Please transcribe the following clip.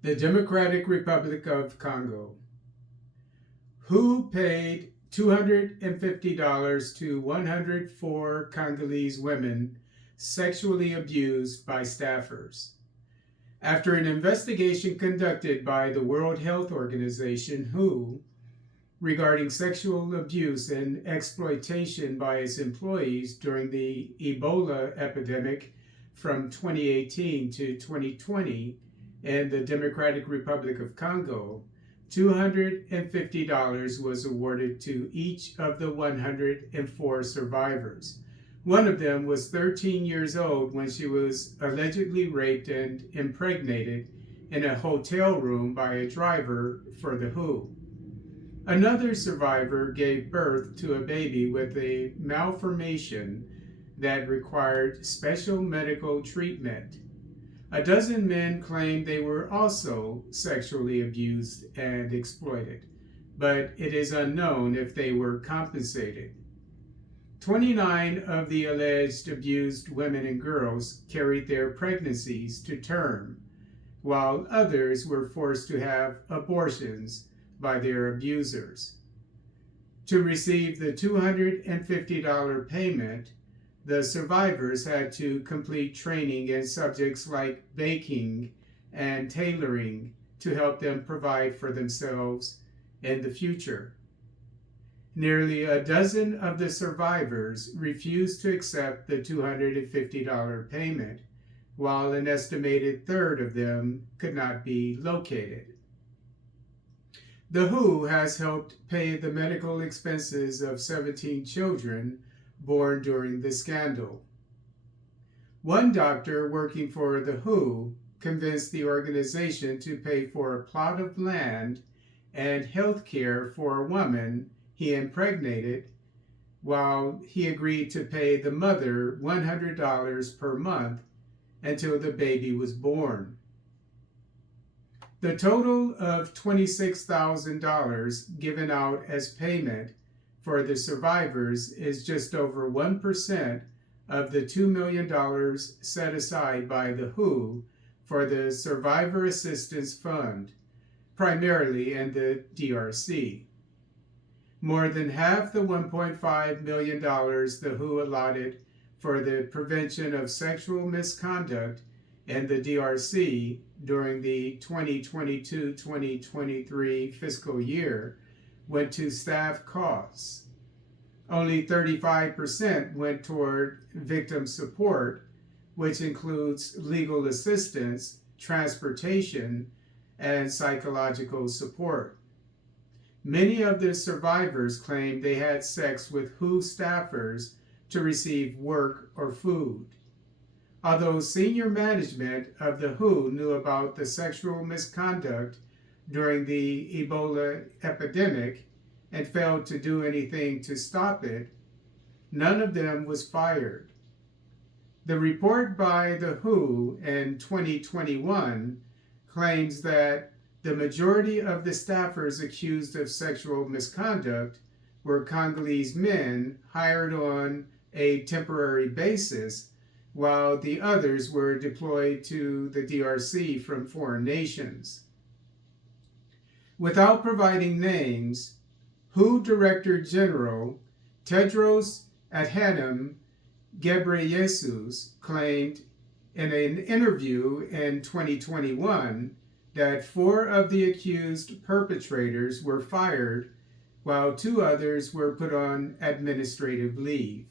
The Democratic Republic of Congo. Who paid $250 to 104 Congolese women sexually abused by staffers? After an investigation conducted by the World Health Organization, WHO, regarding sexual abuse and exploitation by its employees during the Ebola epidemic from 2018 to 2020 in the Democratic Republic of Congo, $250 was awarded to each of the 104 survivors. One of them was 13 years old when she was allegedly raped and impregnated in a hotel room by a driver for the WHO. Another survivor gave birth to a baby with a malformation that required special medical treatment. A dozen men claimed they were also sexually abused and exploited, but it is unknown if they were compensated. 29 of the alleged abused women and girls carried their pregnancies to term, while others were forced to have abortions by their abusers. To receive the $250 payment, the survivors had to complete training in subjects like baking and tailoring to help them provide for themselves in the future. Nearly a dozen of the survivors refused to accept the $250 payment, while an estimated third of them could not be located. The WHO has helped pay the medical expenses of 17 children born during the scandal. One doctor working for the WHO convinced the organization to pay for a plot of land and health care for a woman he impregnated, while he agreed to pay the mother $100 per month until the baby was born. The total of $26,000 given out as payment for the survivors is just over 1% of the $2 million set aside by the WHO for the Survivor Assistance Fund, primarily in the DRC. More than half the $1.5 million the WHO allotted for the prevention of sexual misconduct in the DRC during the 2022-2023 fiscal year went to staff costs. Only 35% went toward victim support, which includes legal assistance, transportation, and psychological support. Many of the survivors claimed they had sex with WHO staffers to receive work or food. Although senior management of the WHO knew about the sexual misconduct during the Ebola epidemic and failed to do anything to stop it, none of them was fired. The report by the WHO in 2021 claims that the majority of the staffers accused of sexual misconduct were Congolese men hired on a temporary basis, while the others were deployed to the DRC from foreign nations. Without providing names, WHO Director General Tedros Adhanom Ghebreyesus claimed in an interview in 2021 that 4 of the accused perpetrators were fired, while 2 others were put on administrative leave.